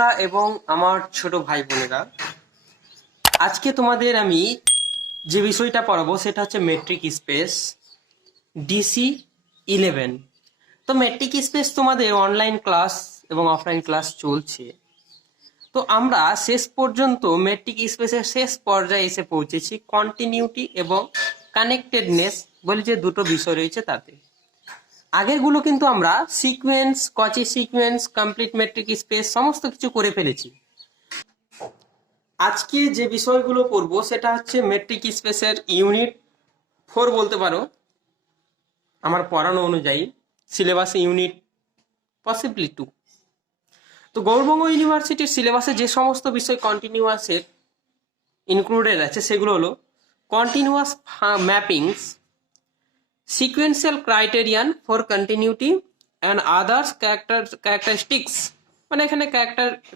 বন্ধুরা এবং আমার ছোট ভাই বোনেরা, আজকে তোমাদের আমি যে বিষয়টা পড়াবো সেটা হচ্ছে মেট্রিক স্পেস DC-11। তো মেট্রিক স্পেস তোমাদের অনলাইন ক্লাস এবং অফলাইন ক্লাস চলছে। তো আমরা শেষ পর্যন্ত মেট্রিক স্পেসের শেষ পর্যায়ে এসে পৌঁছেছি। কন্টিনিউটি এবং কানেক্টেডনেস বলে যে দুটো বিষয় রয়েছে তাতে। আগেরগুলো কিন্তু আমরা সিকোয়েন্স, কচি সিকোয়েন্স, কমপ্লিট মেট্রিক স্পেস সমস্ত কিছু করে ফেলেছি। আজকে যে বিষয়গুলো পড়বো সেটা হচ্ছে মেট্রিক স্পেসের ইউনিট 4 বলতে পারো আমার পড়ানো অনুযায়ী, সিলেবাসে ইউনিট পসিবলি 2। তো গৌড়বঙ্গ ইউনিভার্সিটির সিলেবাসে যে সমস্ত বিষয় কন্টিনিউয়াসের ইনক্লুডেড আছে সেগুলো হলো continuous mappings, sequential criterion for continuity and others characteristics, মানে এখানে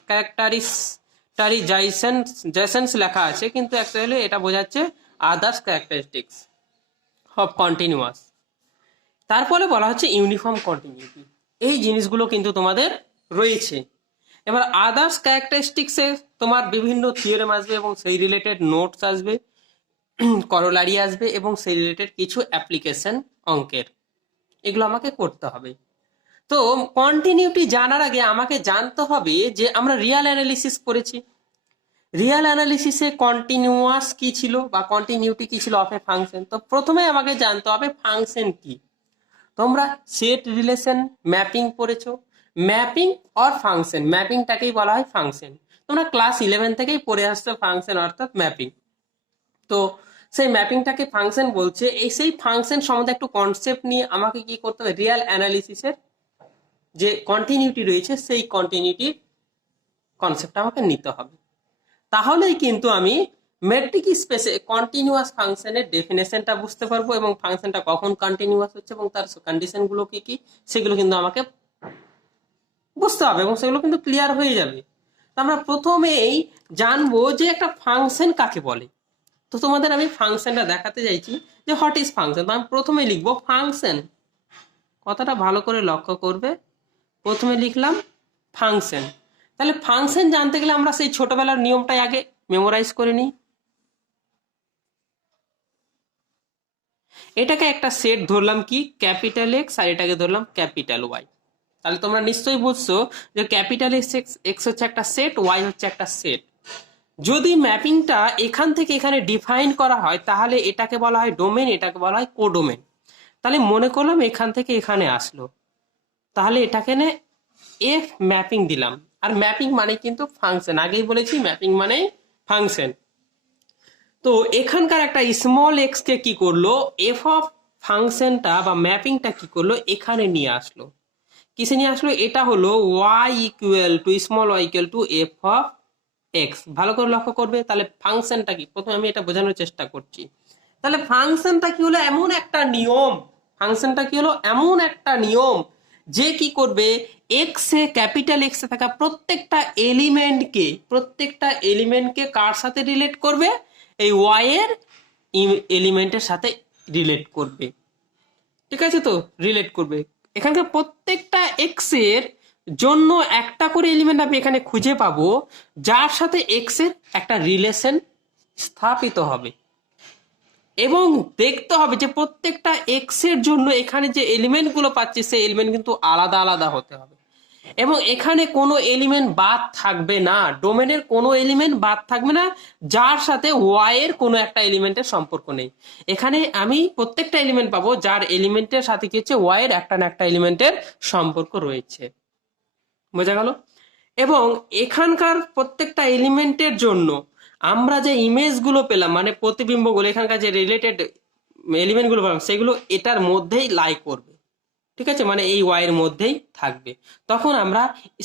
ক্যারেক্টারাইজেশনস লেখা আছে কিন্তু অ্যাকচুয়ালি এটা বোঝাচ্ছে আদার্স ক্যারেক্টারিস্টিক্স অফ কন্টিনিউয়াস। তারপরে বলা হচ্ছে ইউনিফর্ম কন্টিনিউটি। এই জিনিসগুলো কিন্তু তোমাদের রয়েছে। এবার আদার্স ক্যারেক্টারিস্টিক্সে তোমার বিভিন্ন থিওরেম আসবে এবং সেই রিলেটেড নোটস আসবে, করোলারি আসবে এবং সেই রিলেটেড কিছু অ্যাপ্লিকেশন অঙ্কের, এগুলো আমাকে করতে হবে। তো কন্টিনিউটি জানার আগে আমাকে জানতে হবে যে আমরা রিয়াল অ্যানালিসিস করেছি। রিয়াল অ্যানালিসিসে কন্টিনিউয়াস কি ছিল বা কন্টিনিউটি কি ছিল অফ এ ফাংশন। তো প্রথমে আমাকে জানতে হবে ফাংশন কি। তোমরা সেট রিলেশন ম্যাপিং পড়েছো, ম্যাপিং অর ফাংশন, ম্যাপিংটাকেই বলা হয় ফাংশন। তোমরা ক্লাস 11 থেকেই পড়ে আসছো ফাংশন অর্থাৎ ম্যাপিং। তো সেই ম্যাপিংটাকে ফাংশন বলছে। এই সেই ফাংশন সম্বন্ধে একটু কনসেপ্ট নিয়ে আমাকে কি করতে হবে, রিয়াল অ্যানালিসিসের যে কন্টিনিউটি রয়েছে সেই কন্টিনিউটির কনসেপ্টটা আমাকে নিতে হবে। তাহলেই কিন্তু আমি মেট্রিক স্পেসে কন্টিনিউয়াস ফাংশনের ডেফিনেশনটা বুঝতে পারবো এবং ফাংশনটা কখন কন্টিনিউয়াস হচ্ছে এবং তার কন্ডিশনগুলো কি কি সেগুলো কিন্তু আমাকে বুঝতে হবে এবং সেগুলো কিন্তু ক্লিয়ার হয়ে যাবে। তো আমরা প্রথমেই জানবো যে একটা ফাংশন কাকে বলে। তো তোমাদের আমি ফাংশনটা দেখাতে চাইছি যে হোয়াট ইজ ফাংশন। তো আমি প্রথমে লিখবো ফাংশন, কথাটা ভালো করে লক্ষ্য করবে। প্রথমে লিখলাম ফাংশন। তাহলে ফাংশন জানতে গেলে আমরা সেই ছোটবেলার নিয়মটাই আগে মেমোরাইজ করে নিই। এটাকে একটা সেট ধরলাম কি ক্যাপিটাল এক্স আর এটাকে ধরলাম ক্যাপিটাল ওয়াই। তাহলে তোমরা নিশ্চয়ই বুঝছো যে ক্যাপিটাল এক্স হচ্ছে একটা সেট, ওয়াই হচ্ছে একটা সেট। যদি ম্যাপিংটা এখান থেকে এখানে ডিফাইন করা হয় তাহলে এটাকে বলা হয় ডোমেন, এটাকে বলা হয় কোডোমেন। তাহলে মনে করলাম এখান থেকে এখানে আসলো, তাহলে এটাকে এফ ম্যাপিং দিলাম। আর ম্যাপিং মানে কিন্তু ফাংশন, আগেই বলেছি ম্যাপিং মানে ফাংশন। তো এখানকার একটা স্মল এক্স কে কি করলো, এফ অফ ফাংশনটা বা ম্যাপিংটা কি করলো এখানে নিয়ে আসলো। কিসে নিয়ে আসলো, এটা হলো Y equal to small Y equal to F of X. ভালো করে লক্ষ্য করবে। তাহলে ফাংশনটা কি, প্রথমে আমি এটা বোঝানোর চেষ্টা করছি। তাহলে ফাংশনটা কি হলো, এমন একটা নিয়ম, ফাংশনটা কি হলো এমন একটা নিয়ম যে কি করবে, এক্স এ ক্যাপিটাল এক্স এ থাকা প্রত্যেকটা এলিমেন্টকে কার সাথে রিলেট করবে, এই ওয়াই এর এলিমেন্টের সাথে রিলেট করবে। ঠিক আছে, তো রিলেট করবে। এখানকার প্রত্যেকটা এক্স এর জন্য একটা করে এলিমেন্ট আমি এখানে খুঁজে পাবো যার সাথে এক্স এর একটা রিলেশন স্থাপিত হবে এবং দেখতে হবে যে প্রত্যেকটা এক্স এর জন্য এখানে যে এলিমেন্ট গুলো পাচ্ছি সেই এলিমেন্ট কিন্তু আলাদা আলাদা হতে হবে এবং এখানে কোনো এলিমেন্ট বাদ থাকবে না, ডোমেনের কোনো এলিমেন্ট বাদ থাকবে না যার সাথে ওয়াই এর কোনো একটা এলিমেন্টের সম্পর্ক নেই। এখানে আমি প্রত্যেকটা এলিমেন্ট পাবো যার এলিমেন্টের সাথে কি হচ্ছে, ওয়াই এর একটা না একটা এলিমেন্টের সম্পর্ক রয়েছে। বোঝা গেল? এবং এখানকার প্রত্যেকটা এলিমেন্টের জন্য আমরা যে ইমেজগুলো পেলাম মানে প্রতিবিম্বগুলো, এখানকার যে রিলেটেড এলিমেন্টগুলো পেলাম সেগুলো এটার মধ্যেই লাই করবে। ঠিক আছে, মানে এই ওয়াই এর মধ্যেই থাকবে। তখন আমরা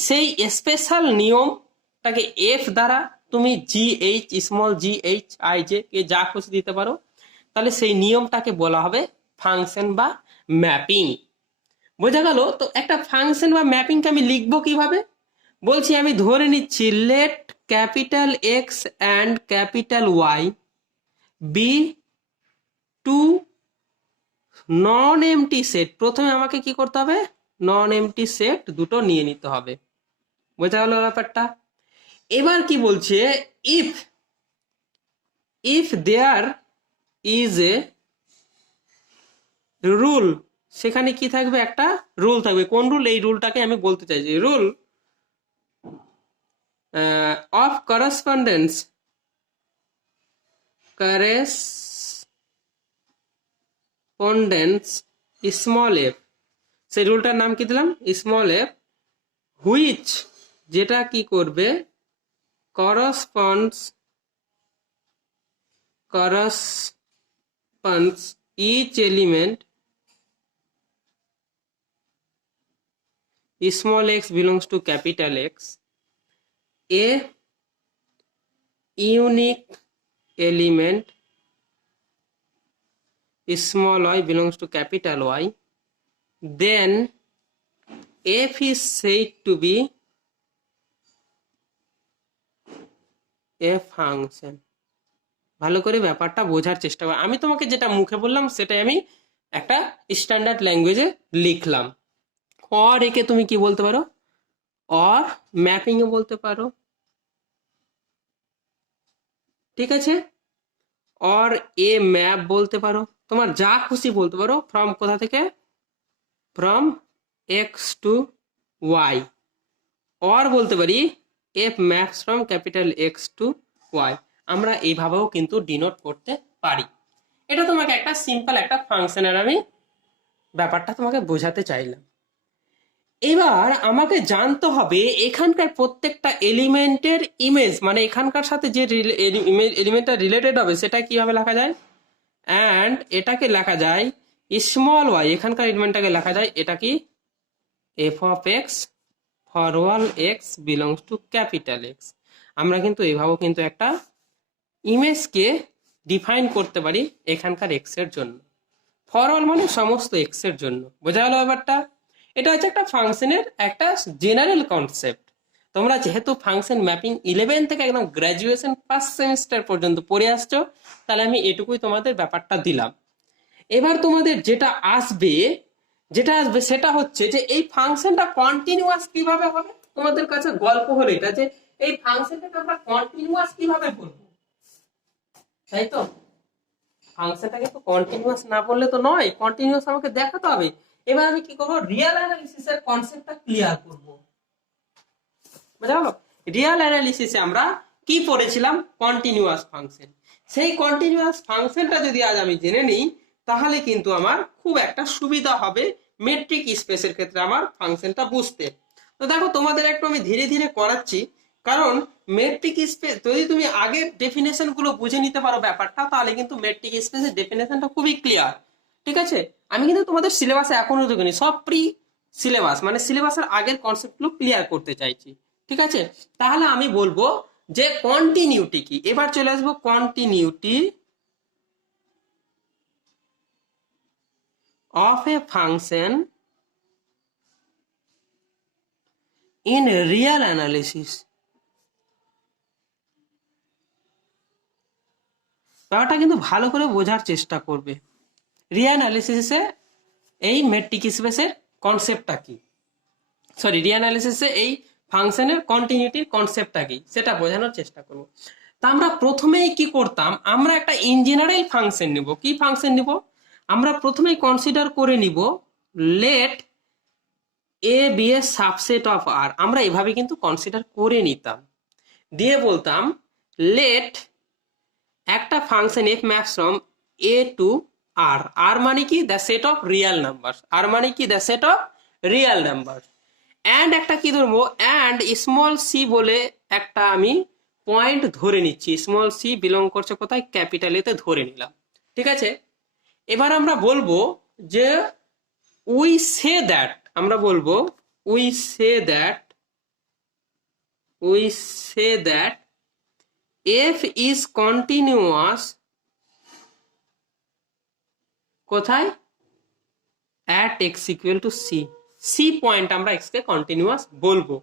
সেই স্পেশাল নিয়মটাকে এফ দ্বারা, তুমি G H small G H I J K যা খুশি দিতে পারো, তাহলে সেই নিয়মটাকে বলা হবে ফাংশন বা ম্যাপিং। বোঝা গেল? তো একটা ফাংশন বা ম্যাপিংকে আমি লিখবো কিভাবে, বলছি আমি ধরে নিচ্ছি let capital X and capital Y be two non empty set. প্রথমে আমাকে কি করতে হবে, নন এমটি সেট দুটো নিয়ে নিতে হবে। বোঝা গেল ব্যাপারটা? এবার কি বলছে, if if there is a rule, সেখানে কি থাকবে, একটা রুল থাকবে। কোন রুল? এই রুলটাকে আমি বলতে চাইছি, rule of correspondence small F, সেই রুলটার নাম কি দিলাম, স্মল এফ, হুইচ, যেটা কি করবে, corresponds each element small x belongs to capital X, a unique element small y belongs to capital Y, then f is said to be a function. ভালো করে ব্যাপারটা বোঝার চেষ্টা করো। আমি তোমাকে যেটা মুখে বললাম সেটাই আমি একটা স্ট্যান্ডার্ড ল্যাঙ্গুয়েজে লিখলাম। অর একে তুমি কি বলতে পারো, অর ম্যাপিং এ বলতে পারো, ঠিক আছে, অর এ ম্যাপ বলতে পারো, তোমার যা খুশি বলতে পারো। ফ্রম কোথা থেকে, from X to Y. Or বলতে পারি F maps from capital X to Y. আমরা এইভাবেও কিন্তু ডিনোট করতে পারি। এটা তোমাকে একটা সিম্পল একটা ফাংশনের আমি ব্যাপারটা তোমাকে বোঝাতে চাইলাম। এবার আমাকে জানতে হবে এখানকার প্রত্যেকটা এলিমেন্টের ইমেজ, মানে এখানকার সাথে যে এলিমেন্টটা রিলেটেড হবে সেটা কিভাবে লেখা যায়, অ্যান্ড এটাকে লেখা যায় স্মল ওয়াই, এখানকার এলিমেন্টটাকে লেখা যায় এটা কি, F of x for all x belongs to capital x. আমরা কিন্তু এভাবেও কিন্তু একটা ইমেজকে ডিফাইন করতে পারি এখানকার এক্স এর জন্য। ফর অল মানে সমস্ত এক্স এর জন্য। বোঝা গেল ব্যাপারটা? এটা হচ্ছে একটা ফাংশনের একটা জেনারেল কনসেপ্ট। তোমরা যেহেতু ফাংশন ম্যাপিং 11 থেকে একদম গ্র্যাজুয়েশন ফার্স্ট সেমিস্টার পর্যন্ত পড়ে আসছো, তাহলে আমি এটুকুই তোমাদের ব্যাপারটা দিলাম। এবার তোমাদের যেটা আসবে সেটা হচ্ছে যে এই ফাংশনটা কন্টিনিউয়াস কিভাবে হবে। তোমাদের কাছে গল্প হলো এটা যে এই ফাংশনটাকে আমরা কন্টিনিউয়াস কিভাবে বলবো, তাই তো? ফাংশনটাকে তো কন্টিনিউয়াস না বললে তো নয়, কন্টিনিউয়াস আমাকে দেখাতে হবে। এবার আমি কি করবো, রিয়েল অ্যানালিসিসের কনসেপ্টটা ক্লিয়ার করব। বুঝা গেল? রিয়েল অ্যানালিসিসে আমরা কি পড়েছিলাম, কন্টিনিউয়াস ফাংশন। সেই কন্টিনিউয়াস ফাংশনটা যদি আজ আমি জেনে নিই তাহলে কিন্তু আমার খুব একটা সুবিধা হবে মেট্রিক স্পেসের ক্ষেত্রে আমার ফাংশনটা বুঝতে। তো দেখো তোমাদের একটু আমি ধীরে ধীরে করাচ্ছি, কারণ মেট্রিক স্পেস যদি তুমি আগের ডেফিনেশন গুলো বুঝে নিতে পারো ব্যাপারটা, তাহলে কিন্তু মেট্রিক স্পেসের ডেফিনেশনটা খুবই ক্লিয়ার। ঠিক আছে, আমি কিন্তু তোমাদের সিলেবাসে এখনো দেখিনি, সব প্রি সিলেবাস, মানে সিলেবাসের আগের কনসেপ্টগুলো ক্লিয়ার করতে চাইছি। ঠিক আছে, তাহলে আমি বলবো যে কন্টিনিউটি কি। এবার চলে আসবো continuity of a function in real analysis। ব্যাপারটা কিন্তু ভালো করে বোঝার চেষ্টা করবে। রিয়েল অ্যানালিসিসে এই মেট্রিক স্পেসের কনসেপ্টটা কি, সরি রিয়েল অ্যানালিসিসে এই ফাংশনের কন্টিনিউটির কনসেপ্টটা কি সেটা বোঝানোর চেষ্টা করব। তা আমরা প্রথমেই কি করতাম, আমরা একটা ইন জেনারেল ফাংশন নিব। কি ফাংশন নিব, আমরা প্রথমেই কনসিডার করে নিব let A be a subset of R. আমরা এভাবে কিন্তু কনসিডার করে নিতাম, দিয়ে বলতাম লেট একটা function f maps from A to R. R মানে কি, the set of real number. R মানে কি, the set of real number. And একটা কি ধরবো, অ্যান্ড স্মল সি বলে একটা আমি পয়েন্ট ধরে নিচ্ছি। স্মল সি বিলং করছে কোথায়, ক্যাপিটাল এতে ধরে নিলাম। ঠিক আছে, এবার আমরা বলবো যে উই সে দ্যাট, আমরা বলবো we say that F is continuous কোথায়, at x equal to c. C point আমরা এক্স কে কন্টিনিউয়াস বলবো।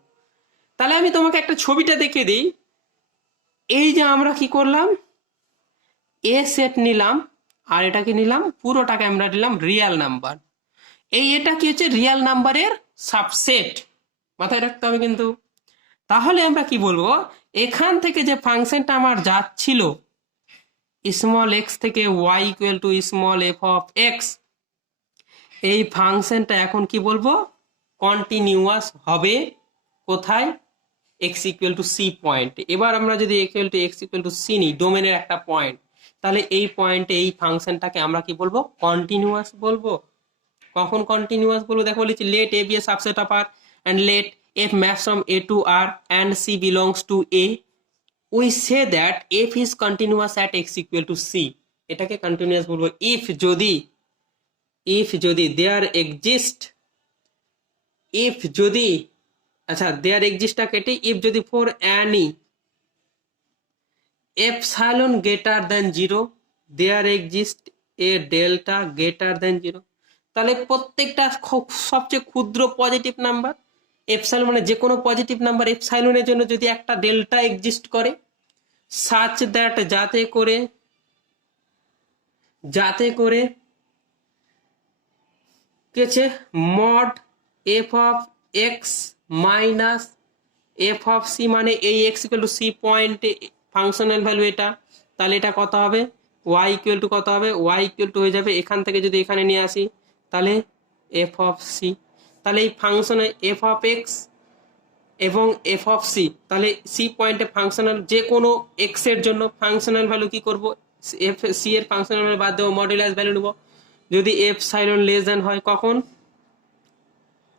তাহলে আমি তোমাকে একটা ছবিটা দেখিয়ে দিই। এই যে আমরা কি করলাম, এ সেট নিলাম আর এটাকে নিলাম, পুরোটাকে আমরা নিলাম রিয়েল নাম্বার। এটা কি হচ্ছে, রিয়েল নাম্বারের সাবসেট, মাথায় রাখতে হবে কিন্তু। তাহলে আমরা কি বলবো, এখান থেকে যে ফাংশনটা আমার যাচ্ছিল স্মল এক্স থেকে Y equal to small F of X, এই ফাংশনটা এখন কি বলবো, কন্টিনিউয়াস হবে। কোথায়? X equal to C point. এবার আমরা যদি এক্স ইকুয়াল টু সি নিই, ডোমেনের একটা পয়েন্ট, তাহলে এই পয়েন্টে এই ফাংশনটাকে আমরা কি বলবো, কন্টিনিউয়াস বলবো। কখন কন্টিনিউয়াস বলবো? দেখো বলেছি let A be a subset of R and let F maps from A to R and C belongs to A, we say that F is continuous at x equal to C. এটাকে কন্টিনিউয়াস বলবো if যদি there exist, if যদি, আচ্ছা দেয়ার এক্সিস্টটা কেটে if যদি for any epsilon greater than zero there exist a delta greater than zero, তাহলে প্রত্যেকটা সবচেয়ে ক্ষুদ্র পজিটিভ নাম্বার এপসাইলন মানে যে কোনো পজিটিভ নাম্বার এপসাইলনের জন্য যদি একটা ডেল্টা এক্সিস্ট করে, সাচ দ্যাট যাতে করে কি আছে, mod F of X minus F of C, মানে এই এক্স ইকুয়াল টু সি পয়েন্টে ফাংশনাল ভ্যালু এটা, তাহলে এটা কত হবে, ওয়াই ইকুয়াল টু কত হবে, ওয়াই ইকুয়াল টু হয়ে যাবে এখান থেকে যদি এখানে নিয়ে আসি তাহলে এফ অফ সি, তাহলে এই ফাংশনে এফ অফ এক্স এবং এফ অফ সি, তাহলে সি পয়েন্টে ফাংশনাল যে কোনো এক্স এর জন্য ফাংশনাল ভ্যালু কি করব, এফ সি এর ফাংশনাল ভ্যালু বাদ দেবো, মডুলাস ভ্যালু নেব। যদি এফ সাইলন লেস দেন হয় কখন,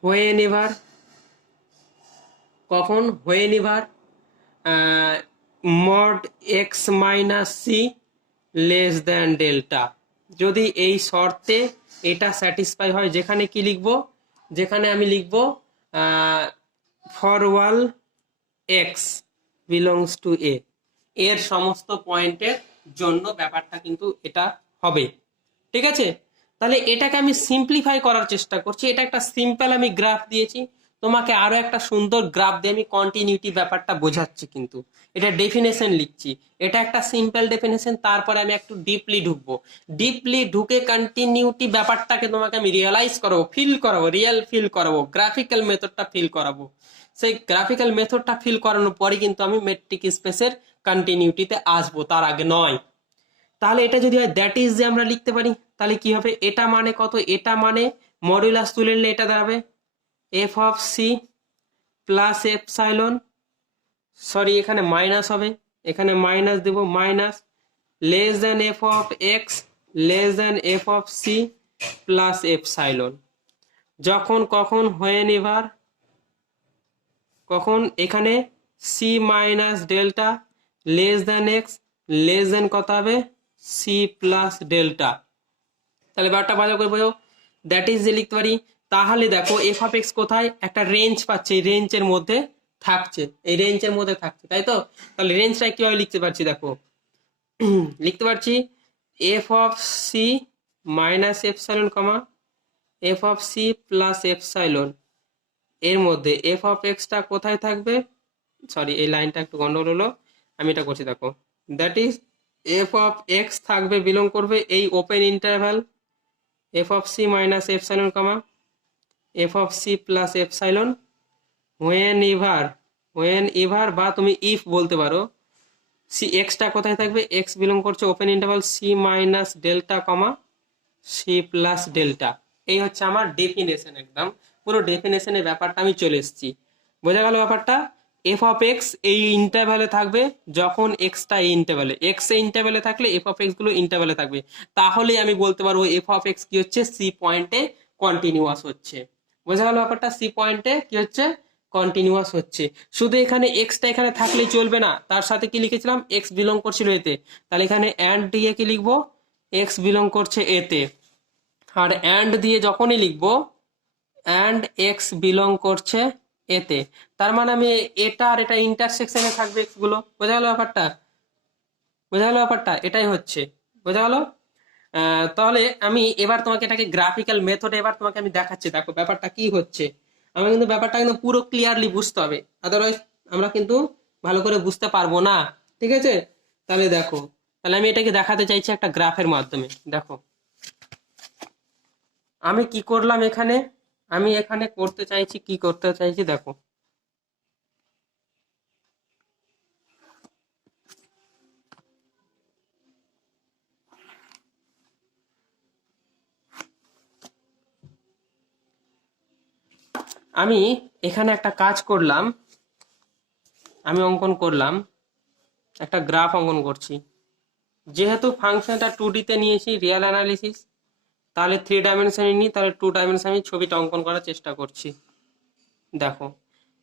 whenever mod X minus C less than delta, যদি এই শর্তে এটা স্যাটিসফাই হয়, যেখানে কি লিখবো, যেখানে আমি লিখবো for all x belongs to A, এর সমস্ত পয়েন্টের জন্য ব্যাপারটা কিন্তু এটা হবে। ঠিক আছে, তাহলে এটাকে আমি সিম্পলিফাই করার চেষ্টা করছি। এটা একটা সিম্পল আমি গ্রাফ দিয়েছি, তোমাকে আরো একটা সুন্দর গ্রাফ দিয়ে আমি কন্টিনিউটি ব্যাপারটা বোঝাচ্ছি, কিন্তু এটা ডেফিনেশন লিখছি, এটা একটা সিম্পল ডেফিনেশন, তারপরে আমি একটু ডিপলি ঢুকে কন্টিনিউটি ব্যাপারটাকে তোমাকে আমি রিয়েলাইজ করাবো, ফিল করাবো, গ্রাফিক্যাল মেথডটা ফিল করাবো। সেই গ্রাফিক্যাল মেথডটা ফিল করানোর পরে কিন্তু আমি মেট্রিক স্পেসের কন্টিনিউটিতে আসবো, তার আগে নয়। তাহলে এটা যদি হয় দ্যাট ইজ যে আমরা লিখতে পারি, তাহলে কি হবে, এটা মানে কত, এটা মানে মডুলাস তুলে নিলে এটা দাঁড়াবে F of C plus epsilon, sorry এখানে মাইনাস হবে, এখানে মাইনাস দেব, minus less than F of X less than F of C plus epsilon, যখন কখন হোয়েন এভার, কখন এখানে C minus delta less than X less than কত হবে, সি প্লাস ডেল্টা। তাহলে বারটা ভালো করে বোঝো, দ্যাট ইজ যে লিখতে পারি। তাহলে দেখো এফ অফ এক্স কোথায়, একটা রেঞ্জ পাচ্ছে, এই রেঞ্জের মধ্যে থাকছে, তাই তো। তাহলে রেঞ্জটা কিভাবে লিখতে পারছি, দেখো লিখতে পারছি F of C minus epsilon comma F of C plus epsilon, এর মধ্যে এফ অফ এক্সটা কোথায় থাকবে, সরি এই লাইনটা একটু গন্ডগোল হলো, আমি এটা করছি দেখো, that is f of x থাকবে, বিলং করবে এই open interval f of C minus epsilon comma F of C plus epsilon, whenever বা তুমি ইফ বলতে পারো, সি এক্সটা কোথায় থাকবে, এক্স বিলং করছে open interval c minus delta comma c plus delta. এই হচ্ছে আমার ডেফিনেশন, একদম পুরো ডেফিনেশনের ব্যাপারটা আমি চলে এসেছি। বোঝা গেল ব্যাপারটা। এফ অফ এক্স এই ইন্টারভ্যালে থাকবে, যখন এক্সটা এই ইন্টারভ্যালে, এক্স এই ইন্টারভ্যালে থাকলে এফ অফ এক্স গুলো ইন্টারভ্যালে থাকবে, তাহলে আমি বলতে পারবো এফ অফ এক্স কি হচ্ছে, সি পয়েন্টে কন্টিনিউয়াস হচ্ছে। বোঝা গেল ব্যাপারটা, সি পয়েন্টে কি হচ্ছে, কন্টিনিউয়াস হচ্ছে। শুধু এখানে এক্সটা এখানে থাকলেই চলবে না, তার সাথে কি লিখেছিলাম, এক্স বিলং করছিল এতে, তাহলে এখানে অ্যান্ড দিয়ে কি লিখবো, এক্স বিলং করছে এতে, আর অ্যান্ড দিয়ে যখনই লিখবো অ্যান্ড এক্স বিলং করছে এতে, তার মানে আমি এটা আর এটা ইন্টারসেকশনে থাকবে এক্স গুলো। বোঝা গেল ব্যাপারটা, এটাই হচ্ছে। বোঝা গেল। তাহলে আমি এবার তোমাকে এটাকে গ্রাফিক্যাল মেথডে এবার তোমাকে আমি দেখাচ্ছি, দেখো ব্যাপারটা কি হচ্ছে। আমার কিন্তু ব্যাপারটা কিন্তু পুরো ক্লিয়ারলি বুঝতে হবে, আদারওয়াইজ আমরা কিন্তু ভালো করে বুঝতে পারবো না। ঠিক আছে, তাহলে দেখো, তাহলে আমি এটাকে দেখাতে চাইছি একটা গ্রাফের মাধ্যমে। দেখো আমি কি করলাম এখানে, আমি এখানে করতে চাইছি, দেখো আমি এখানে একটা কাজ করলাম, আমি অঙ্কন করলাম, একটা গ্রাফ অঙ্কন করছি। যেহেতু ফাংশনটা 2D তে নিয়েছি রিয়েল অ্যানালিসিস, তাহলে 3 ডাইমেনশনে নিই, তাহলে 2 ডাইমেনশনে আমি ছবিটা অঙ্কন করার চেষ্টা করছি। দেখো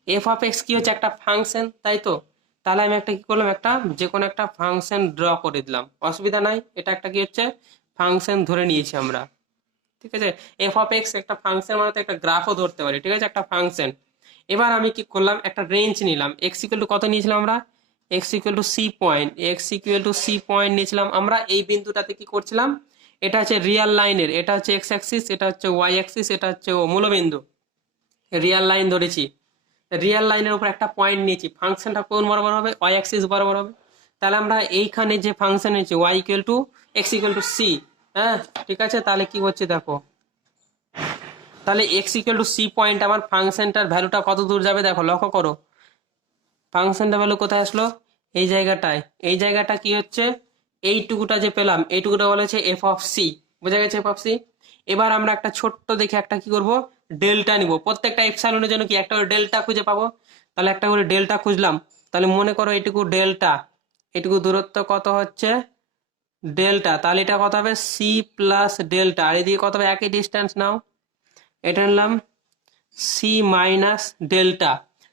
এফ অফ এক্স কি হচ্ছে, একটা ফাংশন, তাই তো? তাহলে আমি একটা কি করলাম, একটা যে কোনো একটা ফাংশন ড্র করে দিলাম, অসুবিধা নাই। এটা একটা কি হচ্ছে, ফাংশন ধরে নিয়েছি আমরা, ঠিক আছে? এফ অফ এক্স একটা ফাংশন, মানে তো একটা গ্রাফও ধরতে পারি, ঠিক আছে, একটা ফাংশন। এবার আমি কি করলাম, একটা রেঞ্জ নিলাম, এক্স ইকুয়াল টু কত নিয়েছিলাম আমরা, X equal to C point, X equal to C point নিয়েছিলাম আমরা। এই বিন্দুটাতে কি করছিলাম, এটা হচ্ছে রিয়াল লাইনের, এটা হচ্ছে এক্স অ্যাক্সিস, এটা হচ্ছে ওয়াই অ্যাক্সিস, এটা হচ্ছে ও মূলবিন্দু। রিয়াল লাইন ধরেছি, রিয়াল লাইনের উপর একটা পয়েন্ট নিয়েছি, ফাংশনটা কোন বরাবর হবে, ওয়াই অ্যাক্সিস বরাবর হবে। তাহলে আমরা এইখানে যে ফাংশন নিয়েছি Y equal to X equal to C, হ্যাঁ ঠিক আছে। তাহলে কি করছে দেখো, তাহলে X equal to C point আমার ফাংশনটার ভ্যালুটা কত দূর যাবে দেখো, লক্ষ্য করো ফাংশনটা ভ্যালু কোথায় আসলো, এই জায়গাটায়। এই জায়গাটা কি হচ্ছে, এইটুকুটা যে পেলাম এইটুকুটা বলেছে এফ অফ সি, বোঝা গেছে এফ অফ সি। এবার আমরা একটা ছোট্ট দেখে একটা কি করব, ডেল্টা নিব, প্রত্যেকটা এপসাইলনের জন্য কি একটা করে ডেল্টা খুঁজে পাবো। তাহলে একটা করে ডেল্টা খুঁজলাম, তাহলে মনে করো এটুকু ডেল্টা, এটুকু দূরত্ব কত হচ্ছে ডেল্টা, তাহলে এটা কত হবে সি প্লাস ডেল্টা, আর এদিকে কত হবে একই ডিস্টেন্স নাও, এটা নিলাম সি মাইনাস ডেল্টা।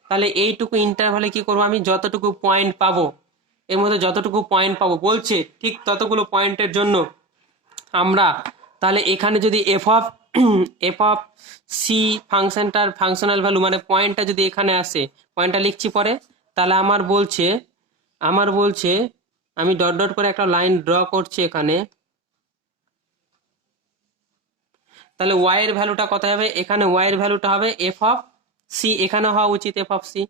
তাহলে এইটুকু ইন্টারভালে কি করবো, আমি যতটুকু পয়েন্ট পাবো, এর মধ্যে যতটুকু পয়েন্ট পাবো বলছে ঠিক ততগুলো পয়েন্টের জন্য আমরা, তাহলে এখানে যদি f of f of c ফাংশনটার ফাংশনাল ভ্যালু মানে পয়েন্টটা যদি এখানে আসে, পয়েন্টটা লিখছি পরে, তাহলে আমার বলছে আমি ডট ডট করে একটা লাইন ড্র করছি এখানে। তাহলে ওয়াই এর ভ্যালুটা কত হবে, এখানে ওয়াই এর ভ্যালুটা হবে এফ অফ সি, এখানে হওয়া উচিত এফ অফ সি।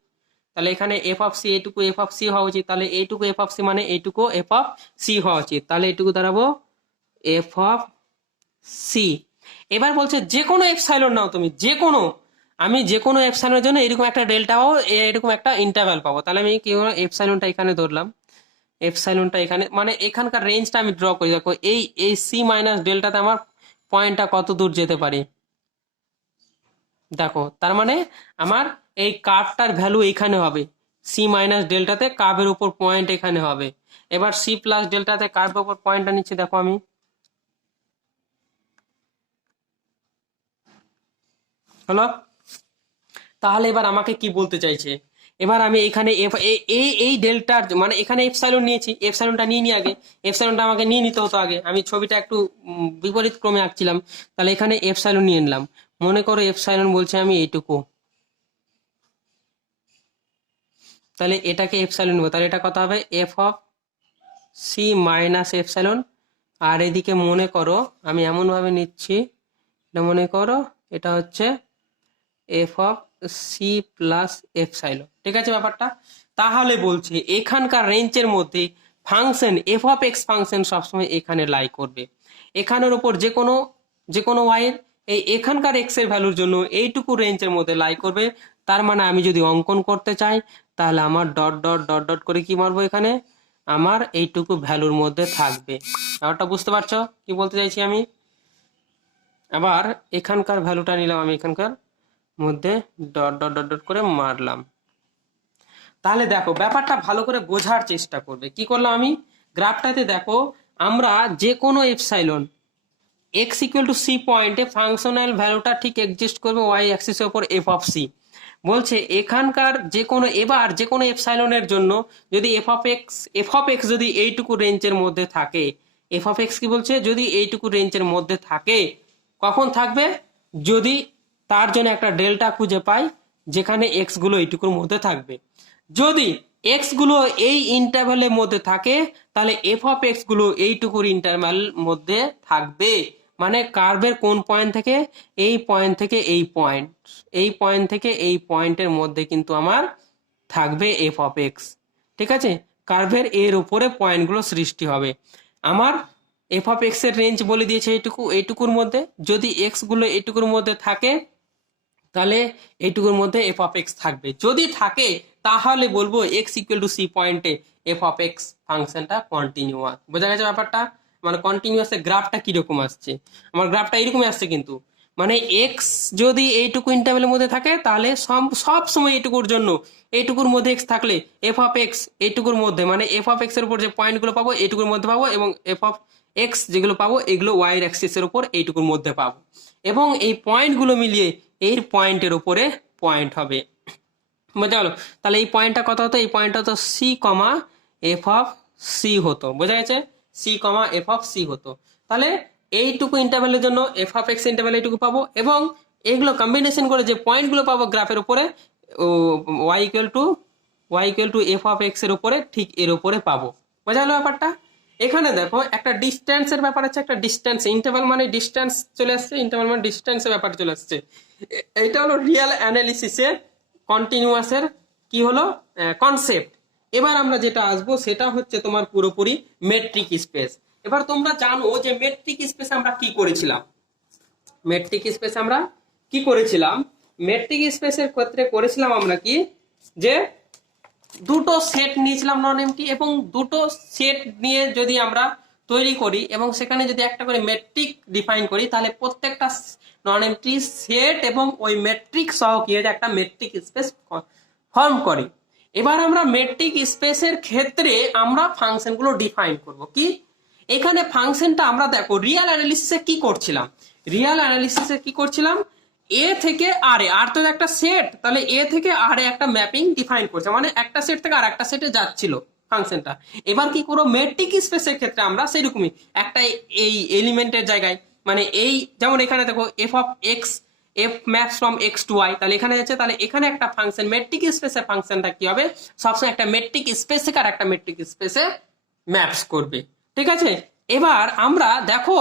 তাহলে এখানে এফ অফ সি, এইটুকু এফ অফ সি হওয়া উচিত, তাহলে এইটুকু এফ অফ সি মানে এইটুকু এফ অফ সি হওয়া উচিত, তাহলে এইটুকু দাঁড়াবো এফ অফ সি। এবার বলছে যে কোনো এপসাইলন নাও তুমি, যে কোনো, আমি যে কোনো এপসাইলনের জন্য এরকম একটা ডেল্টা পাবো, এরকম একটা ইন্টারভ্যাল পাবো। তাহলে আমি কি এপসাইলনটা এখানে ধরলাম, এপসাইলনটা এখানে, মানে এখানকার রেঞ্জটা আমি ড্র করি। দেখো এই এই সি মাইনাস ডেল্টাতে আমার পয়েন্টটা কত দূর যেতে পারে, দেখো তার মানে আমার এই কার্ভটার ভ্যালু এখানে হবে, সি মাইনাস ডেল্টাতে কার্ভের উপর পয়েন্ট এখানে হবে। এবার সি প্লাস ডেল্টাতে কার্ভের উপর পয়েন্টটা নিচ্ছি, দেখো আমি, হলো। তাহলে এবার আমাকে কি বলতে চাইছে, এবার আমি এখানে এই ডেল্টার মানে এখানে এপসাইলন নিয়েছি, এপসাইলনটা নিয়ে নি আগে, এপসাইলনটা আমাকে নিয়ে নিতে হতো আগে, আমি ছবিটা একটু বিপরীত ক্রমে আঁকছিলাম। তাহলে এখানে এপসাইলন নিয়ে নিলাম, মনে করো এপসাইলন বলছে আমি এইটুকু, তাহলে এটাকে এপসাইলন নেবো, তাহলে এটা কত হবে f of C minus epsilon. আর এদিকে মনে করো আমি এমন ভাবে নিচ্ছি, এটা মনে করো এটা হচ্ছে F of C plus epsilon, ঠিক আছে ব্যাপারটা। তাহলে বলছে এখানকার রেঞ্জের মধ্যে function F of X function সবসময় এখানে লাই করবে, এখানের উপর যে কোনো ওয়াই এর এই এখানকার এক্স এর ভ্যালুর জন্য এইটুকু রেঞ্জের মধ্যে লাই করবে। তার মানে আমি যদি অঙ্কন করতে চাই, তাহলে আমার ডট ডট ডট ডট করে কি মারবো, এখানে আমার এইটুকু ভ্যালুর মধ্যে থাকবে। ব্যাপারটা বুঝতে পারছো কি বলতে চাইছি আমি? আবার এখানকার ভ্যালুটা নিলাম আমি, এখানকার মধ্যে ডট ডট ডট ডট করে মারলাম। তাহলে দেখো ব্যাপারটা ভালো করে বোঝার চেষ্টা করবে। কি করলাম আমি, গ্রাফটাতে দেখো আমরা যে কোনো epsilon X equal to C পয়েন্টে ফাংশনাল ভ্যালুটা ঠিক এক্সিস্ট করবে ওয়াই অ্যাক্সিসের উপর এফ অফ সি। বলছে এখানকার যে কোনো, এবার যে কোনো এপসাইলনের জন্য যদি এফ অফ এক্স যদি এইটুকু রেঞ্জের মধ্যে থাকে, এফ অফ এক্স কি বলছে, যদি এইটুকু রেঞ্জের মধ্যে থাকে, কখন থাকবে, যদি তার জন্য একটা ডেল্টা খুঁজে পাই যেখানে এক্স গুলো এইটুকুর মধ্যে থাকবে। যদি এক্স গুলো এই ইন্টারভ্যালের মধ্যে থাকে, তাহলে এফ অফ এক্স গুলো এইটুকুর ইন্টারভ্যাল মধ্যে থাকবে। মানে কার্ভের কোন পয়েন্ট থেকে, এই পয়েন্ট থেকে এই পয়েন্ট, এই পয়েন্ট থেকে এই পয়েন্টের মধ্যে কিন্তু আমার থাকবে এফ অফ এক্স, ঠিক আছে। কার্ভের এর উপরে পয়েন্টগুলো সৃষ্টি হবে। আমার এফ অফ এক্স এর রেঞ্জ বলে দিয়েছে এইটুকুর মধ্যে, যদি এক্স গুলো এইটুকুর মধ্যে থাকে তাহলে এইটুকুর মধ্যে এফ অফ এক্স থাকবে, যদি থাকে তাহলে বলবো এক্স ইকুয়াল টু সি পয়েন্টে এফ অফ এক্স ফাংশনটা কন্টিনিউয়াস। বোঝা গেছে ব্যাপারটা, মানে কন্টিনিউয়াস এর গ্রাফটা কিরকম আসছে, আমার গ্রাফটা এরকমই আসছে কিন্তু, মানে এক্স যদি এইটুকু ইন্টারভ্যালের মধ্যে থাকে তাহলে সব সময় এইটুকুর জন্য এইটুকুর মধ্যে এক্স থাকলে এফ অফ এক্স এইটুকুর মধ্যে মানে এফ অফ এক্স এর উপর যে পয়েন্টগুলো পাবো এইটুকুর মধ্যে পাবো এবং এফ অফ এক্স যেগুলো পাবো এগুলো ওয়াই অ্যাক্সিস এর উপর এইটুকুর মধ্যে পাবো এবং এই পয়েন্টগুলো মিলিয়ে এই পয়েন্টের উপরে পয়েন্ট হবে। বোঝা গেল? তাহলে এই পয়েন্টটা কত হতো? এই পয়েন্টটা হতো C comma F of C হতো। বোঝা গেছে? C comma F of C হতো। তাহলে এইটুকু ইন্টারভ্যালের জন্য এফ অফ এক্স ইন্টারভ্যাল এইটুকু পাবো এবং এইগুলো কম্বিনেশন করে যে পয়েন্টগুলো পাবো গ্রাফের উপরে Y equal to F of X এর উপরে ঠিক এর উপরে পাবো। বোঝা গেল ব্যাপারটা? এখানে দেখো একটা ডিস্টেন্সের ব্যাপার আছে, একটা ডিস্টেন্স ইন্টারভাল মানে ডিস্টেন্স চলে আসছে, ইন্টারভাল মানে ডিস্টেন্সের ব্যাপার চলে আসছে। এইটা হলো রিয়েল অ্যানালিসিসে কন্টিনিউয়াসের কি হলো কনসেপ্ট। এবার আমরা যেটা আসবো সেটা হচ্ছে তোমার পুরোপুরি মেট্রিক স্পেস। এবার তোমরা জানো যে মেট্রিক স্পেসে আমরা কি করেছিলাম। মেট্রিক স্পেস আমরা কি করেছিলাম? মেট্রিক স্পেসের ক্ষেত্রে করেছিলাম আমরা কি, যে দুটো সেট নিয়েছিলাম নন এমটি এবং দুটো সেট নিয়ে যদি আমরা তৈরি করি এবং সেখানে যদি একটা করে মেট্রিক ডিফাইন করি তাহলে প্রত্যেকটা নন এমটি সেট এবং ওই মেট্রিক সহ কি হয়ে যায় একটা মেট্রিক স্পেস ফর্ম করে। এবার আমরা মেট্রিক স্পেসের ক্ষেত্রে আমরা ফাংশনগুলো ডিফাইন করব। কি এখানে ফাংশনটা আমরা দেখো রিয়েল অ্যানালিসিসে কি করছিলাম, রিয়েল অ্যানালিসিসে কি করছিলাম, এ থেকে আর এ, আর তো একটা সেট, তাহলে এ থেকে আর এ একটা ম্যাপিং ডিফাইন করছে, মানে একটা সেট থেকে আর একটা সেটে যাচ্ছিল ফাংশনটা। এবার কি করবো মেট্রিক স্পেসের ক্ষেত্রে আমরা সেইরকমই একটা এই এলিমেন্টের জায়গায় মানে এই যেমন এখানে দেখো F of x F maps from X to Y, তাহলে এখানে আছে, তাহলে এখানে একটা ফাংশন মেট্রিক স্পেসের ফাংশনটা কি হবে সবসময় একটা মেট্রিক স্পেস থেকে আর একটা মেট্রিক স্পেসে ম্যাপস করবে। ঠিক আছে? এবার আমরা দেখো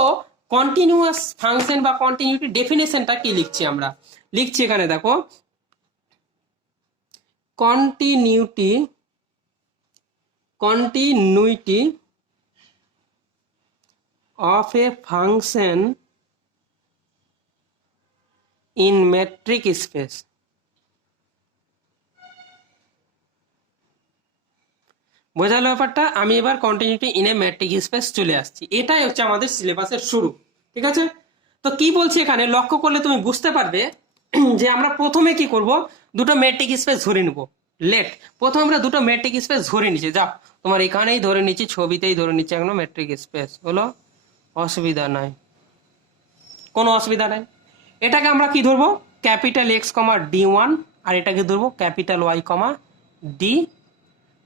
কন্টিনিউয়াস ফাংশন বা কন্টিনিউটি ডেফিনেশনটা কি লিখছি, আমরা লিখছি এখানে দেখো continuity of a function in metric space. বোঝালো ব্যাপারটা? আমি এবার continuity in a metric space চলে আসছি, এটাই হচ্ছে আমাদের সিলেবাসের শুরু। ঠিক আছে? তো কি বলছি এখানে লক্ষ্য করলে তুমি বুঝতে পারবে যে আমরা প্রথমে কি করব, দুটো মেট্রিক স্পেস ধরে নিব। লেট প্রথমে আমরা দুটো মেট্রিক স্পেস ধরে নিচ্ছি, যাও তোমার এখানেই ধরে নিচ্ছি, ছবিতেই ধরে নিচ্ছি এখনো মেট্রিক স্পেস হলো, অসুবিধা নাই, কোনো অসুবিধা নাই। এটাকে আমরা কি ধরবো capital X comma D one, আর এটাকে ধরবো capital Y comma D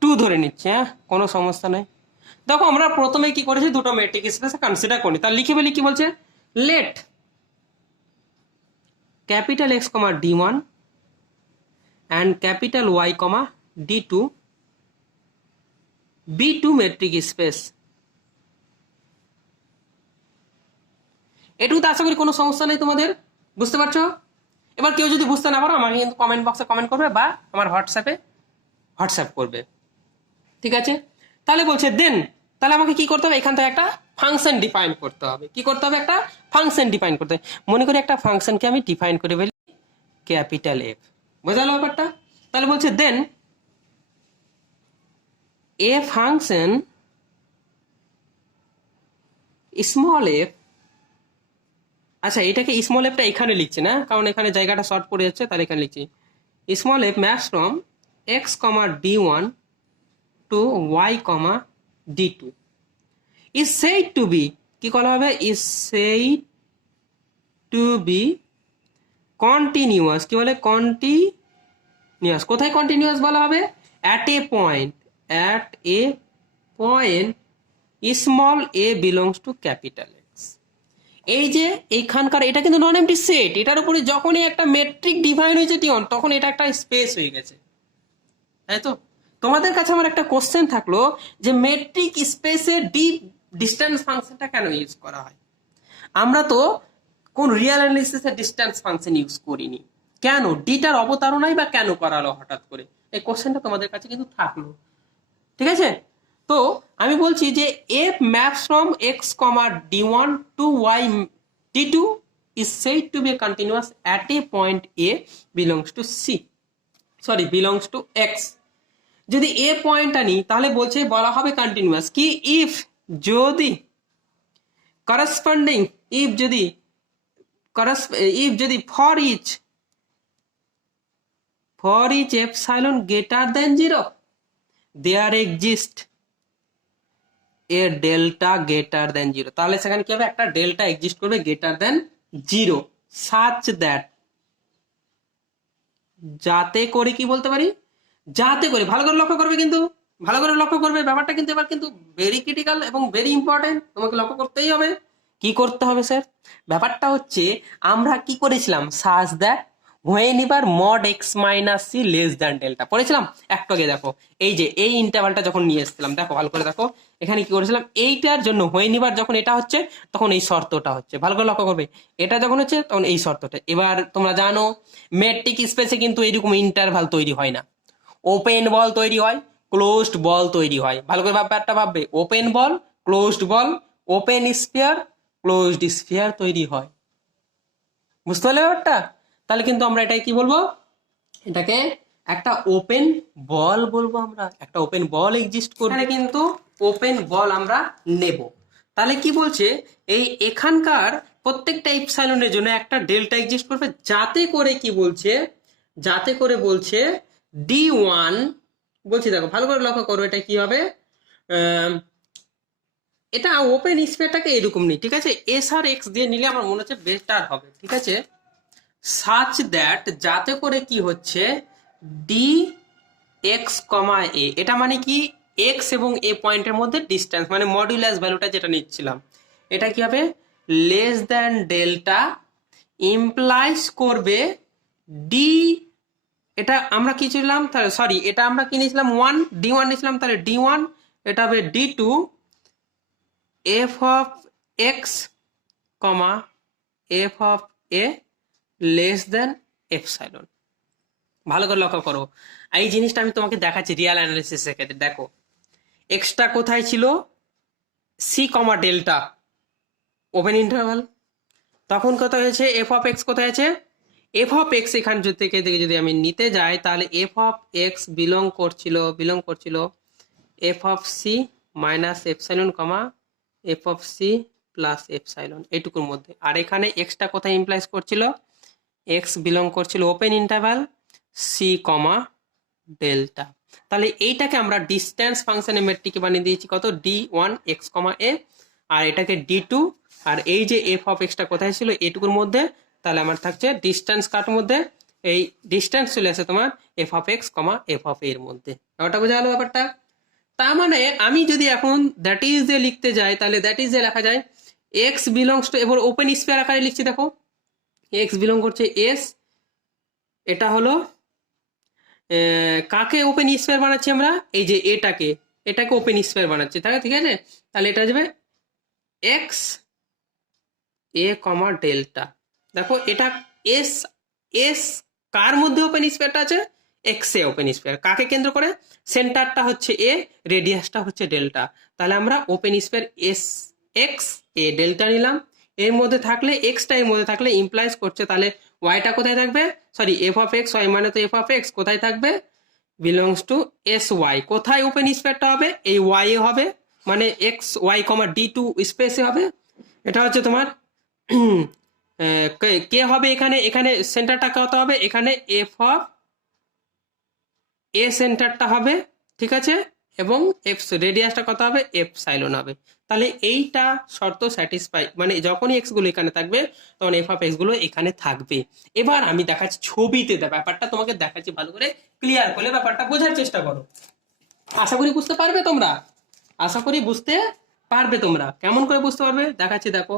two ধরে নিচ্ছে। হ্যাঁ, কোনো সমস্যা নেই। দেখো আমরা প্রথমে কি করেছি দুটো মেট্রিক স্পেস কনসিডার করি, তার লিখে ফেলি কি বলছে, let capital X comma D one and capital Y comma D two B two metric space. এটুকু তো আশা করি কোনো সমস্যা নেই তোমাদের, বুঝতে পারছো? এবার কেউ যদি বুঝতে না পারো আমাকে কিন্তু কমেন্ট বক্সে কমেন্ট করবে বা আমার হোয়াটসঅ্যাপ করবে। ঠিক আছে? তাহলে বলছে দেন, তাহলে আমাকে কি করতে হবে, এখান থেকে একটা ফাংশন ডিফাইন করতে হবে। কি করতে হবে? একটা ফাংশন ডিফাইন করতে হবে। মনে করি একটা ফাংশনকে আমি ডিফাইন করে ফেলি ক্যাপিটাল এফ। বোঝালো ব্যাপারটা? তাহলে বলছে দেন এ ফাংশন স্মল এফ, আচ্ছা এটাকে স্মল এফটা এখানে লিখছি না কারণ এখানে জায়গাটা শর্ট পড়ে যাচ্ছে, তাহলে এখানে লিখছি small F maps from X comma D one to Y comma D two is said to be, কি করা হবে, is said to be continuous. কি বলে? কন্টিনিউয়াস। কোথায় কন্টিনিউয়াস বলা হবে? At a point small A belongs to capital X. এই যে এইখানকার এটা কিন্তু নন এমটি সেট, এটার উপরে যখনই একটা মেট্রিক ডিফাইন হয়েছে টিওন তখন এটা একটা স্পেস হয়ে গেছে, তাই তো? তোমাদের কাছে আমার একটা কোশ্চেন থাকলো যে মেট্রিক স্পেসে ডিস্টেন্স ফাংশনটা কেন ইউজ করা হয়? আমরা তো কোন রিয়েল অ্যানালিসিসে ডিস্টেন্স ফাংশন ইউজ করিনি, কেন? ডিটার অবতারণাই বা কেন করালো হঠাৎ করে? এই কোশ্চেনটা তোমাদের কাছে কিন্তু থাকলো। ঠিক আছে? তো আমি বলছি যে F maps from X comma D one to Y D two is said to be continuous at a point a belongs to c, belongs to x। যদি এ পয়েন্টটা নিই তাহলে বলছে বলা হবে কন্টিনিউয়াস। কি? ইফ যদি করসপন্ডিং, ইফ যদি ইফ যদি for each epsilon greater than 0 there exist a delta greater than 0, তাহলে সেখানে কি হবে, একটা ডেল্টা এক্সিস্ট করবে গ্রেটার দেন 0 সাচ দ্যাট, যাতে করে কি বলতে পারি, যাতে করে, ভালো করে লক্ষ্য করবে, কিন্তু ভালো করে লক্ষ্য করবে ব্যাপারটা, কিন্তু এবার কিন্তু ভেরি ক্রিটিক্যাল এবং ভেরি ইম্পর্টেন্ট, তোমাকে লক্ষ্য করতেই হবে। কি করতে হবে স্যার, ব্যাপারটা হচ্ছে আমরা কি করেছিলাম, সাজ দ্যাট হোয়েন এবার mod X minus C less than delta পড়েছিলাম একটু আগে। দেখো এই যে এই ইন্টারভালটা যখন নিয়ে এসেছিলাম, দেখো ভালো করে দেখো এখানে কি করেছিলাম, এইটার জন্য হোয়েন এবার যখন এটা হচ্ছে তখন এই শর্তটা হচ্ছে, ভালো করে লক্ষ্য করবে, এটা যখন হচ্ছে তখন এই শর্তটা। এবার তোমরা জানো মেট্রিক স্পেসে কিন্তু এইরকম ইন্টারভাল তৈরি হয় না, ওপেন বল তৈরি হয়, ক্লোজড বল তৈরি হয়, ভালো করে ব্যাপারটা ভাববে, ওপেন বল, ক্লোজড বল, ওপেন স্ফিয়ার, ক্লোজড স্ফিয়ার তৈরি হয়, বুঝতে পারলে ব্যাপারটা? তাহলে কিন্তু আমরা এটাকে কি বলবো, এটাকে একটা ওপেন বল বলবো, আমরা একটা ওপেন বল এক্সিস্ট করবে, কিন্তু ওপেন বল আমরা নেব। তাহলে কি বলছে, এই এখানকার প্রত্যেকটা ইপসাইলনের জন্য একটা ডেল্টা এক্সিস্ট করবে, যাতে করে কি বলছে, যাতে করে বলছে D1 বলছি, দেখো ভালো করে লক্ষ্য করো, এটা কি হবে, এটা ওপেন স্পেসটাকে এরকম নেই, ঠিক আছে, এস আর এক্স দিয়ে নিলে আমার মনে হচ্ছে বেটার হবে, ঠিক আছে, সাচ দ্যাট যাতে করে কি হচ্ছে ডি এক্স কমা এ, এটা মানে কি এক্স এবং এ পয়েন্টের মধ্যে ডিস্টেন্স, মানে মডুলাস ভ্যালুটা যেটা নিচ্ছিলাম, এটা কি হবে লেস দ্যান ডেল্টা, ইমপ্লাইজ করবে ডি, এটা আমরা কি ছিলাম, তাহলে সরি এটা আমরা কি নিয়েছিলাম, D1 নিয়েছিলাম, তাহলে D1 এটা হবে D2 F of X comma F of A less than epsilon. ভালো করে লক্ষ্য করো, এই জিনিসটা আমি তোমাকে দেখাচ্ছি রিয়াল অ্যানালিসিসের ক্ষেত্রে। দেখো এক্সটা কোথায় ছিল, C comma delta open interval, তখন কত হয়েছে, এফ অফ এক্স কোথায় আছে, এফ অফ এক্স এখান থেকে যদি আমি নিতে যাই, তাহলে এফ অফ এক্স বিলং করছিল f of C minus epsilon comma F of C plus epsilon, এইটুকুর মধ্যে। আর এখানে এক্সটা কোথায় ইমপ্লাইজ করছিল, এক্স বিলং করছিল open interval c comma delta. তাহলে এইটাকে আমরা ডিস্টেন্স ফাংশনে মেট্রিকে বানিয়ে দিয়েছি কত, D1 এক্স কমা এ, আর এটাকে D2, আর এই যে এফ অফ এক্সটা কোথায় ছিল, এটুকুর মধ্যে, তাহলে আমার থাকছে ডিস্টেন্স কার মধ্যে, এই ডিস্টেন্স চলে আসে তোমার F of X comma F of এর মধ্যে। ব্যাপারটা বোঝা গেল ব্যাপারটা? তার মানে আমি যদি এখন দ্যাট ইজ এ লিখতে যাই, তাহলে দ্যাট ইজ এ লেখা যায় এক্স বিলংস টু, এবার ওপেন স্পেয়ার আকারে লিখছি, দেখো এক্স বিলং করছে এস, এটা হলো কাকে ওপেন স্পেয়ার বানাচ্ছি আমরা, এই যে এটাকে ওপেন স্পেয়ার বানাচ্ছি, তাই ঠিক আছে, তাহলে এটা যাবে এক্স এ কমা ডেল্টা। দেখো এটা এস এস কার মধ্যে ওপেন স্পেয়ারটা আছে, এক্স এ ওপেন স্পেয়ার, কাকে কেন্দ্র করে, সেন্টারটা হচ্ছে এ, রেডিয়াসটা হচ্ছে ডেল্টা, তাহলে আমরা ওপেন স্পেয়ার এস এক্স এ ডেল্টা নিলাম, এর মধ্যে থাকলে এক্সটা এর মধ্যে থাকলে ইমপ্লাইজ করছে, তাহলে ওয়াইটা কোথায় থাকবে, sorry F of X Y মানে তো এফ অফ এক্স কোথায় থাকবে, বিলংস টু এস ওয়াই, কোথায় ওপেন স্পেয়ারটা হবে, এই ওয়াই এ হবে, মানে এক্স ওয়াই কমা D2 স্পেসে হবে, এটা হচ্ছে তোমার কে হবে, এখানে সেন্টারটা কত হবে, এখানে এফ অফ এ সেন্টারটা হবে, ঠিক আছে, এবং এফ রেডিয়াসটা কত হবে, এফ সাইলন হবে। তাহলে এইটা শর্ত স্যাটিসফাই, মানে যখনই এক্স গুলো এখানে থাকবে তখন এফ অফ এক্স গুলো এখানে থাকবে। এবার আমি দেখাচ্ছি ছবিতে, ব্যাপারটা তোমাকে দেখাচ্ছি, ভালো করে ক্লিয়ার করে ব্যাপারটা বোঝার চেষ্টা করো, আশা করি বুঝতে পারবে তোমরা, আশা করি বুঝতে পারবে তোমরা। কেমন করে বুঝতে পারবে দেখাচ্ছি, দেখো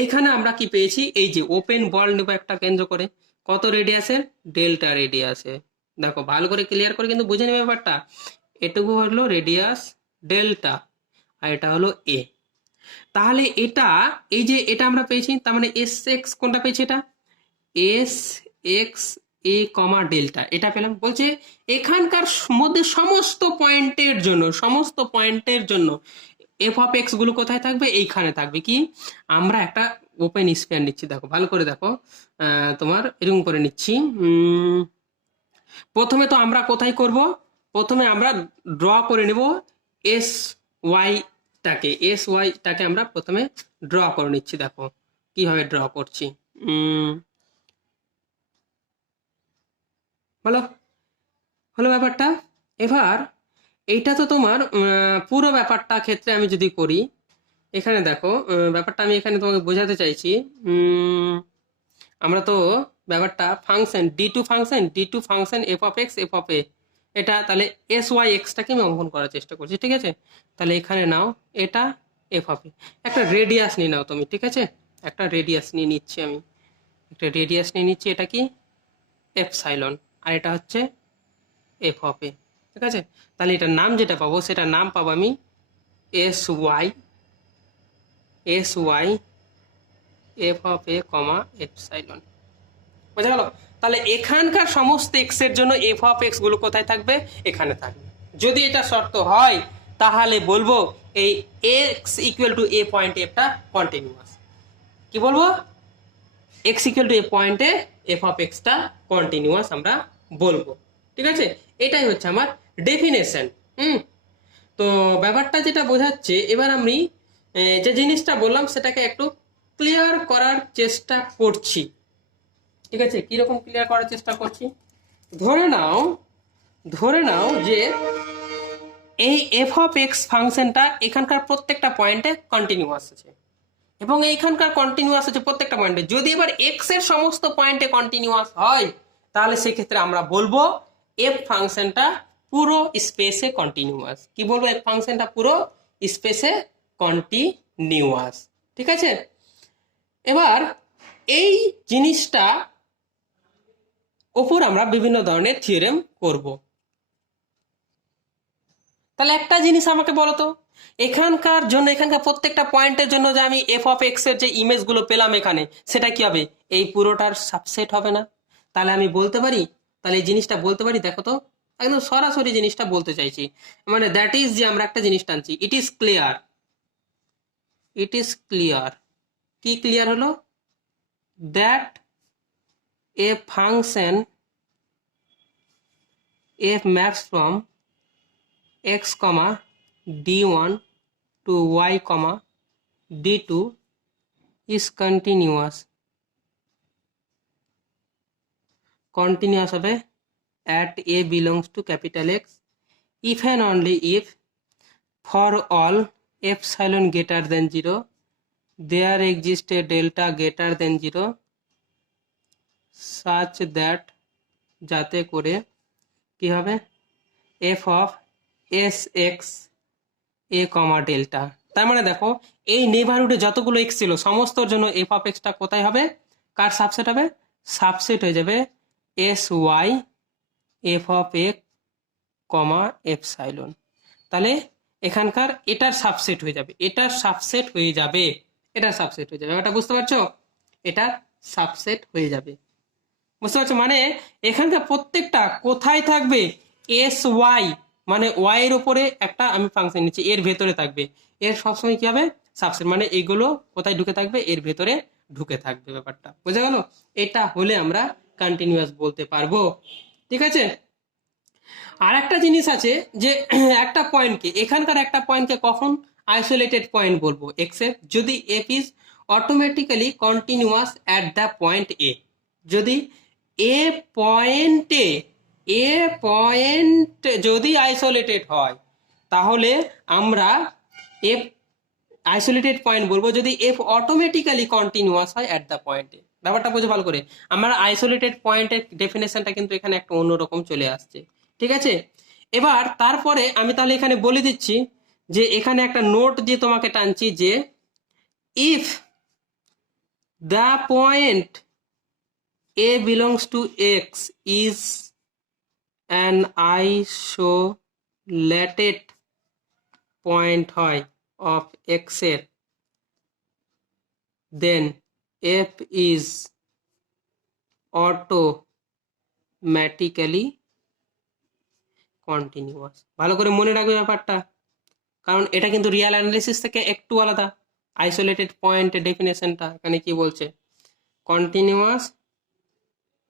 এইখানে আমরা কি পেয়েছি, এই যে ওপেন বল নেবো একটা কেন্দ্র করে, কত রেডিয়াসের, ডেল্টা রেডিয়াসে, দেখো ভালো করে ক্লিয়ার করে কিন্তু বুঝে নেবে ব্যাপারটা, এটুকু হলো রেডিয়াস ডেল্টা আর এটা হলো এ। তাহলে এটা এই যে এটা আমরা পেয়েছি, তার মানে এস এক্স কোনটা পেয়েছি, এটা এস এক্স এ কমা ডেল্টা, এটা পেলাম। বলছে এখানকার মধ্যে সমস্ত পয়েন্টের জন্য এফ অফ এক্স গুলো কোথায় থাকবে, এইখানে থাকবে। কি আমরা একটা ওপেন স্পেয়ার নিচ্ছি, দেখো ভালো করে দেখো, তোমার এরকম করে নিচ্ছি, প্রথমে তো আমরা কোথায় করব, প্রথমে আমরা ড্র করে নেব এস ওয়াইটাকে আমরা প্রথমে ড্র করে নিচ্ছি, দেখো কিভাবে ড্র করছি। বলো, হলো ব্যাপারটা। এবার এইটা তো তোমার পুরো ব্যাপারটা ক্ষেত্রে আমি যদি করি, এখানে দেখো ব্যাপারটা আমি এখানে তোমাকে বোঝাতে চাইছি। আমরা তো ব্যাপারটা function D to function F of x f of A, এটা তাহলে এস ওয়াই এক্সটাকে আমি অঙ্কন করার চেষ্টা করছি, ঠিক আছে। তাহলে এখানে নাও এটা এফ অফ এ, একটা রেডিয়াস নিয়ে নাও তুমি, ঠিক আছে। একটা রেডিয়াস নিয়ে নিচ্ছি আমি, একটা রেডিয়াস নিয়ে নিচ্ছি, এটা কি এপসাইলন, আর এটা হচ্ছে এফ অফ এ, ঠিক আছে। তাহলে এটার নাম যেটা পাবো সেটার নাম পাবো আমি S Y F of A comma epsilon, বোঝা গেল। তাহলে এখানকার সমস্ত এক্স এর জন্য এফ অফ এক্স গুলো কোথায় থাকবে, এখানে থাকবে। যদি এটা শর্ত হয় তাহলে বলবো এই এক্স ইকুয়াল টু এ পয়েন্টে একটা কন্টিনিউয়াস। কি বলবো, এক্স ইকুয়াল টু এ পয়েন্টে এফ অফ এক্সটা কন্টিনিউয়াস আমরা বলবো, ঠিক আছে। এটাই হচ্ছে আমার ডেফিনেশন। তো ব্যাপারটা যেটা বোঝাচ্ছে, এবার আমি যে জিনিসটা বললাম সেটাকে একটু ক্লিয়ার করার চেষ্টা করছি, ঠিক আছে। কিরকম ক্লিয়ার করার চেষ্টা করছি, ধরে নাও যে এই এফ অফ এক্স ফাংশনটা এখানকার প্রত্যেকটা পয়েন্টে কন্টিনিউয়াস আছে, এবং এইখানকার কন্টিনিউয়াস আছে প্রত্যেকটা পয়েন্টে। যদি এবার এক্স এর সমস্ত পয়েন্টে কন্টিনিউয়াস হয় তাহলে সেক্ষেত্রে আমরা বলবো এফ ফাংশনটা পুরো স্পেসে কন্টিনিউয়াস। কি বলবো, এফ ফাংশনটা পুরো স্পেসে কন্টিনিউয়াস, ঠিক আছে। এবার এই জিনিসটা ওপর আমরা বিভিন্ন ধরনের থিওরেম করব। তাহলে একটা জিনিস আমাকে বলো তো, এখানকার প্রত্যেকটা পয়েন্টের জন্য যে আমি এফ অফ এক্স এর যে ইমেজগুলো পেলাম এখানে, সেটা কি হবে, এই পুরোটার সাবসেট হবে না? তাহলে আমি বলতে পারি, তাহলে এই জিনিসটা বলতে পারি, দেখো তো একদম সরাসরি জিনিসটা বলতে চাইছি, মানে দ্যাট ইজ যে আমরা একটা জিনিস টানছি, ইট ইজ ক্লিয়ার। কি ক্লিয়ার হলো, that a function f maps from x comma d1 to y comma d2 is continuous হবে at a belongs to capital X if and only if for all epsilon greater than 0 there exists a delta greater than 0 such that যাতে করে কি হবে f of S x A comma delta. তার মানে দেখো এই নেইবারহুডে যতগুলো এক্স ছিল সমস্তর জন্য এফ অফ এক্সটা কোথায় হবে, কার সাবসেট হবে, সাবসেট হয়ে যাবে S Y F of X comma epsilon. তাহলে এখানকার এটার সাবসেট হয়ে যাবে, এটা বুঝতে পারছো, এটা সাবসেট হয়ে যাবে, বুঝতে পারছো। মানে এখানকার প্রত্যেকটা কোথায় থাকবে, এস ওয়াই মানে ওয়াই এর উপরে একটা আমি ফাংশন নিচ্ছি, এর ভেতরে থাকবে, এর সবসময় কি হবে সাবসেট, মানে এগুলো কোথায় ঢুকে থাকবে, এর ভেতরে ঢুকে থাকবে। ব্যাপারটা বোঝা গেল, এটা হলে আমরা কন্টিনিউয়াস বলতে পারবো, ঠিক আছে। আর একটা জিনিস আছে যে একটা পয়েন্টকে, এখানকার একটা পয়েন্টকে কখন আইসোলেটেড পয়েন্ট বলবো এক্স এর, যদি f is automatically continuous at the point A. যদি এ পয়েন্ট যদি আইসোলেটেড হয় তাহলে আমরা এফ আইসোলেটেড পয়েন্ট বলবো যদি এফ অটোমেটিক্যালি কন্টিনিউয়াস হয় অ্যাট দ্য পয়েন্টে। ব্যাপারটা বুঝে ভালো করে, আমার আইসোলেটেড পয়েন্টের ডেফিনেশনটা কিন্তু এখানে একটা অন্যরকম চলে আসছে, ঠিক আছে। এবার তারপরে আমি তাহলে এখানে বলে দিচ্ছি যে এখানে একটা নোট দিয়ে তোমাকে টানছি যে if the point a belongs to x is an isolated point হয় of x এর, then f is automatically continuous। ভালো করে মনে রাখবে ব্যাপারটা, কারণ এটা কিন্তু রিয়েল অ্যানালিসিস থেকে একটু আলাদা। আইসোলেটেড পয়েন্টের ডেফিনেশনটা এখানে কি বলছে, continuous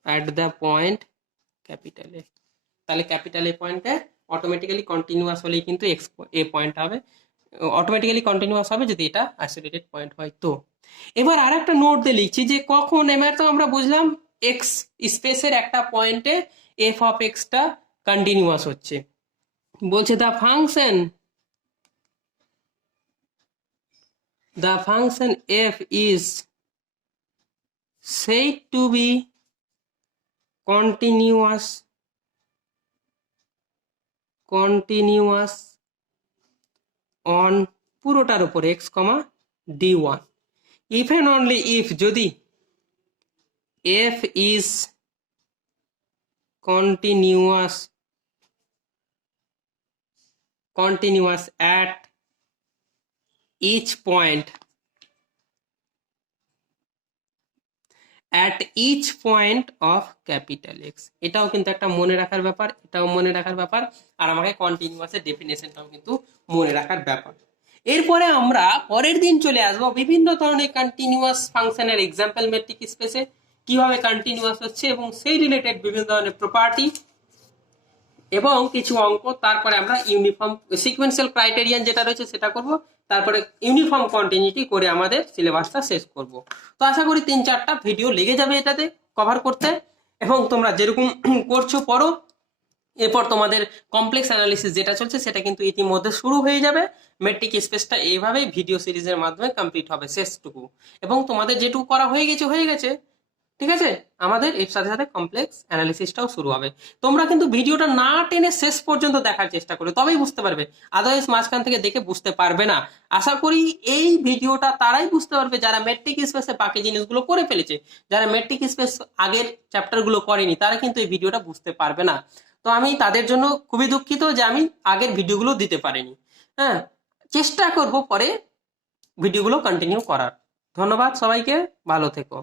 at the point capital A. তাহলে ক্যাপিটাল এ পয়েন্টে অটোমেটিক্যালি কন্টিনিউয়াস হলেই কিন্তু এক্স এ পয়েন্ট হবে, অটোমেটিক্যালি কন্টিনিউয়াস হবে যদি এটা আইসোলেটেড পয়েন্ট হয়। তো এবার আর একটা নোট দিয়ে লিখছি যে কখন, এবার তো আমরা বুঝলাম এক্স স্পেসের একটা পয়েন্টে এফ অফ এক্সটা কন্টিনিউয়াস হচ্ছে। বলছে the function f is said to be continuous on পুরোটার উপর x, d1 if and only if যদি f is continuous at each point of capital X। এটাও কিন্তু একটা মনে রাখার ব্যাপার, আর আমাকে কন্টিনিউয়াসের ডেফিনেশনটাও কিন্তু মনে রাখার ব্যাপার। এরপরে আমরা পরের দিন চলে আসবো বিভিন্ন ধরনের কন্টিনিউয়াস ফাংশনের এক্সাম্পল মেট্রিক স্পেসে কিভাবে কন্টিনিউয়াস হচ্ছে এবং সেই রিলেটেড বিভিন্ন ধরনের প্রপার্টি এবং কিছু অঙ্ক। তারপরে আমরা ইউনিফর্ম সিকোয়েন্সিয়াল ক্রাইটেরিয়ান যেটা রয়েছে সেটা করব, তারপরে ইউনিফর্ম কন্টিনিউটি করে আমাদের সিলেবাসটা শেষ করব। তো আশা করি 3-4টা ভিডিও লেগে যাবে এটাতে কভার করতে, এবং তোমরা যেরকম করছো পড়ো। এরপর তোমাদের কমপ্লেক্স অ্যানালিসিস যেটা চলছে সেটা কিন্তু ইতিমধ্যে শুরু হয়ে যাবে। মেট্রিক স্পেসটা এইভাবেই ভিডিও সিরিজের মাধ্যমে কমপ্লিট হবে শেষটুকু, এবং তোমাদের যেটুকু করা হয়ে গেছে, ঠিক আছে। আমাদের এর সাথে সাথে কমপ্লেক্স অ্যানালিসিসটাও শুরু হবে। তোমরা কিন্তু ভিডিওটা না টেনে শেষ পর্যন্ত দেখার চেষ্টা করো, তবেই বুঝতে পারবে, আদারওয়াইজ মাঝখান থেকে দেখে বুঝতে পারবে না। আশা করি এই ভিডিওটা তারাই বুঝতে পারবে যারা মেট্রিক স্পেসে বাকি জিনিসগুলো করে ফেলেছে। যারা মেট্রিক স্পেস আগের চ্যাপ্টারগুলো করেনি তারা কিন্তু এই ভিডিওটা বুঝতে পারবে না। তো আমি তাদের জন্য খুবই দুঃখিত যে আমি আগের ভিডিওগুলো দিতে পারিনি। হ্যাঁ, চেষ্টা করব পরে ভিডিওগুলো কন্টিনিউ করার। ধন্যবাদ সবাইকে, ভালো থেকো।